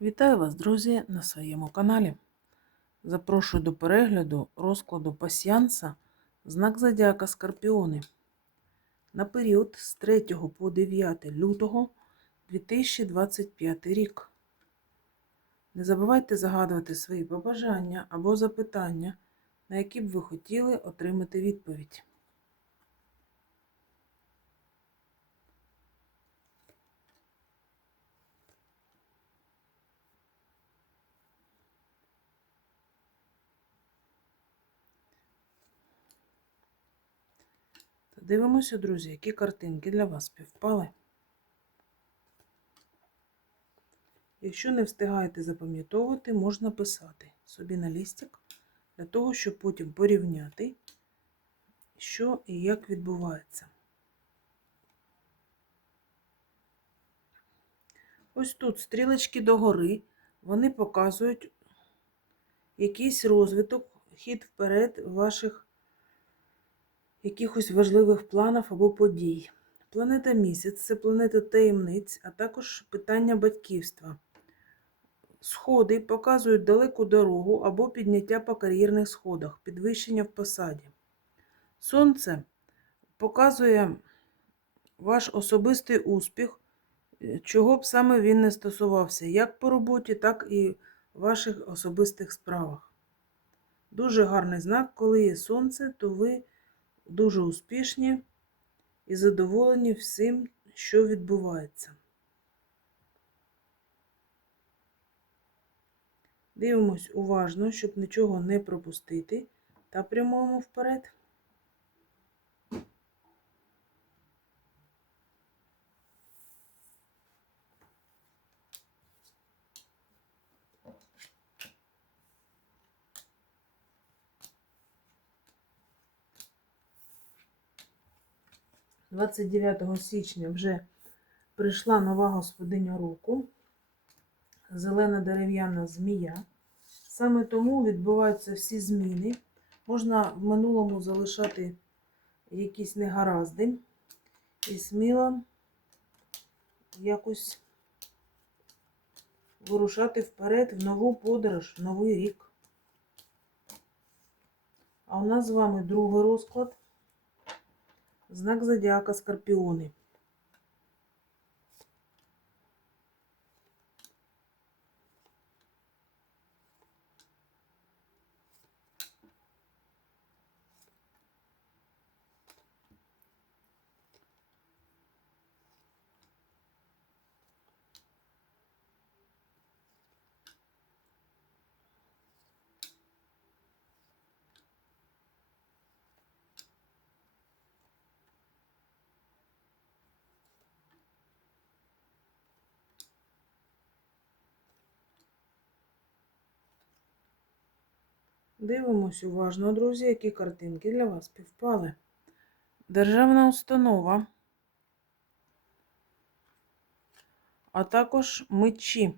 Вітаю вас, друзі, на своєму каналі. Запрошую до перегляду розкладу пасьянса знак Зодіака Скорпіони на період з 3 по 9 лютого 2025 рік. Не забувайте загадувати свої побажання або запитання, на які б ви хотіли отримати відповідь. Дивимося, друзі, які картинки для вас співпали. Якщо не встигаєте запам'ятовувати, можна писати собі на лістик, для того, щоб потім порівняти, що і як відбувається. Ось тут стрілочки догори, вони показують якийсь розвиток, хід вперед ваших якихось важливих планів або подій. Планета місяць це планета таємниць, а також питання батьківства. Сходи показують далеку дорогу або підняття по кар'єрних сходах, підвищення в посаді. Сонце показує ваш особистий успіх, чого б саме він не стосувався, як по роботі, так і в ваших особистих справах. Дуже гарний знак, коли є сонце, то ви дуже успішні і задоволені всім, що відбувається. Дивимось уважно, щоб нічого не пропустити, та прямуємо вперед. 29 січня вже прийшла нова господиня року, зелена дерев'яна змія. Саме тому відбуваються всі зміни. Можна в минулому залишати якісь негаразди і сміло якось вирушати вперед в нову подорож, в новий рік. А у нас з вами другий розклад. Знак зодіака Скорпіони. Дивимось уважно, друзі, які картинки для вас співпали. Державна установа, а також мечі.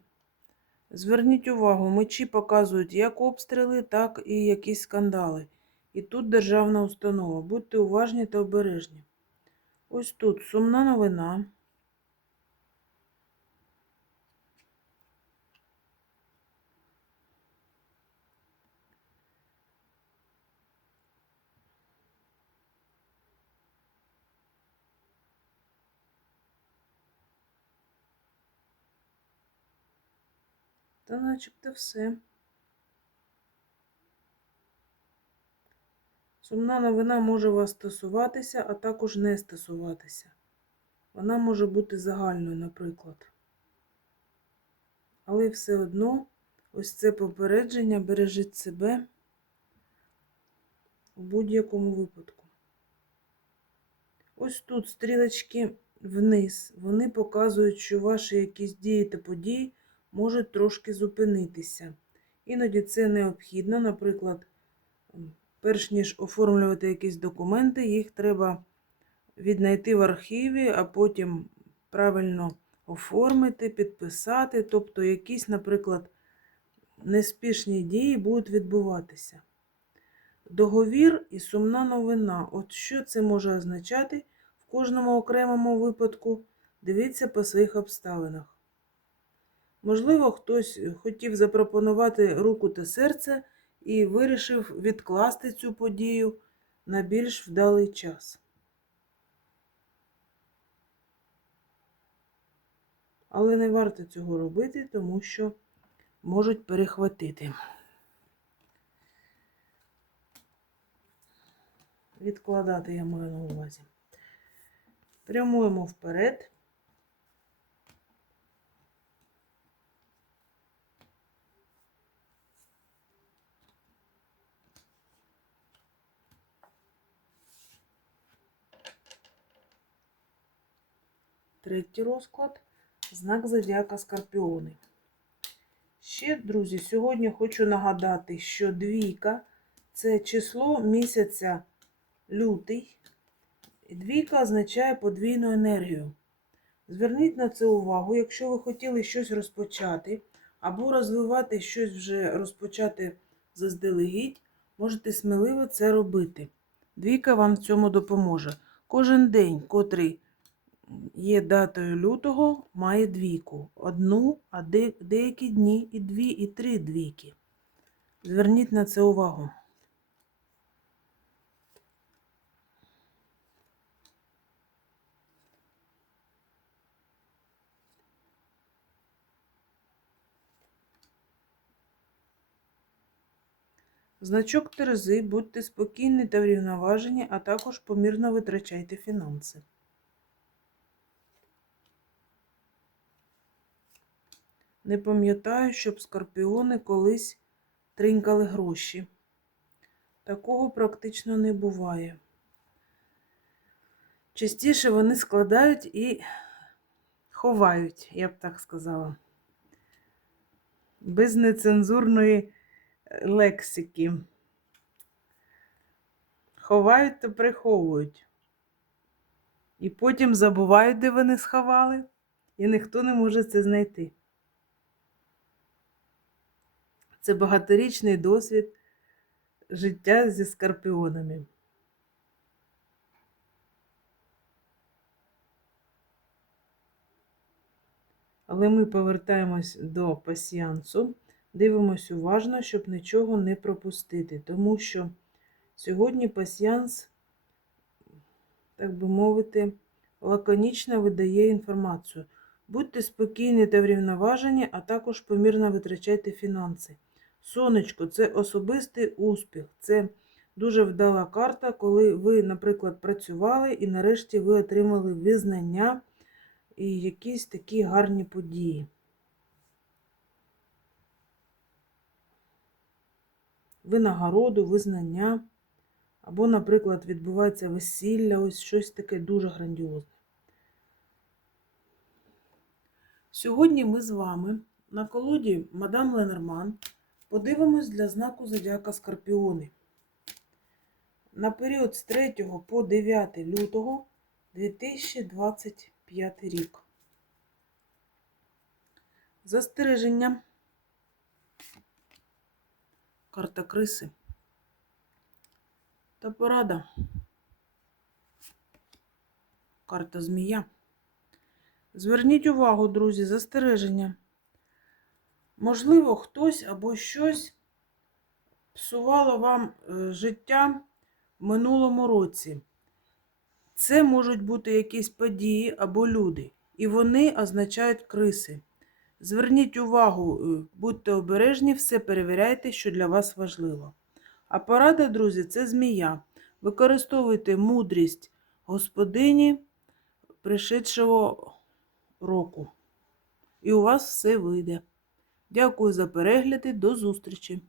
Зверніть увагу, мечі показують як обстріли, так і якісь скандали. І тут державна установа. Будьте уважні та обережні. Ось тут сумна новина. Та начебто все. Сумна новина може вас стосуватися, а також не стосуватися. Вона може бути загальною, наприклад. Але все одно ось це попередження бережіть себе у будь-якому випадку. Ось тут стрілочки вниз, вони показують, що ваші якісь дії та події можуть трошки зупинитися. Іноді це необхідно, наприклад, перш ніж оформлювати якісь документи, їх треба віднайти в архіві, а потім правильно оформити, підписати. Тобто, якісь, наприклад, неспішні дії будуть відбуватися. Договір і сумна новина. От що це може означати в кожному окремому випадку? Дивіться по своїх обставинах. Можливо, хтось хотів запропонувати руку та серце і вирішив відкласти цю подію на більш вдалий час. Але не варто цього робити, тому що можуть перехватити. Відкладати я маю на увазі. Прямуємо вперед. Третій розклад знак зодіака Скорпіони. Ще, друзі, сьогодні хочу нагадати, що двійка це число місяця лютий. І двійка означає подвійну енергію. Зверніть на це увагу, якщо ви хотіли щось розпочати, або розвивати щось вже розпочати заздалегідь, можете сміливо це робити. Двійка вам в цьому допоможе. Кожен день, котрий є датою лютого, має двійку. Одну, а деякі дні і дві, і три двійки. Зверніть на це увагу. Значок Терези, будьте спокійні та врівноважені, а також помірно витрачайте фінанси. Не пам'ятаю, щоб скорпіони колись тринькали гроші. Такого практично не буває. Частіше вони складають і ховають, я б так сказала. Без нецензурної лексики. Ховають та приховують. І потім забувають, де вони сховали, і ніхто не може це знайти. Це багаторічний досвід життя зі скорпіонами. Але ми повертаємось до пасіянсу, дивимось уважно, щоб нічого не пропустити, тому що сьогодні пасіянс, так би мовити, лаконічно видає інформацію. Будьте спокійні та врівноважені, а також помірно витрачайте фінанси. Сонечко це особистий успіх. Це дуже вдала карта, коли ви, наприклад, працювали і нарешті ви отримали визнання і якісь такі гарні події. Винагороду, визнання. Або, наприклад, відбувається весілля, ось щось таке дуже грандіозне. Сьогодні ми з вами на колоді Мадам Ленерман подивимось для знаку Зодіака Скорпіони. На період з 3 по 9 лютого 2025 рік. Застереження. Карта криси. Та порада. Карта змія. Зверніть увагу, друзі, застереження. Можливо, хтось або щось псувало вам е, життя в минулому році. Це можуть бути якісь події або люди, і вони означають криси. Зверніть увагу, е, будьте обережні, все перевіряйте, що для вас важливо. А порада, друзі, це змія. Використовуйте мудрість господині пришедшого року. І у вас все вийде. Дякую за перегляди. До зустрічі!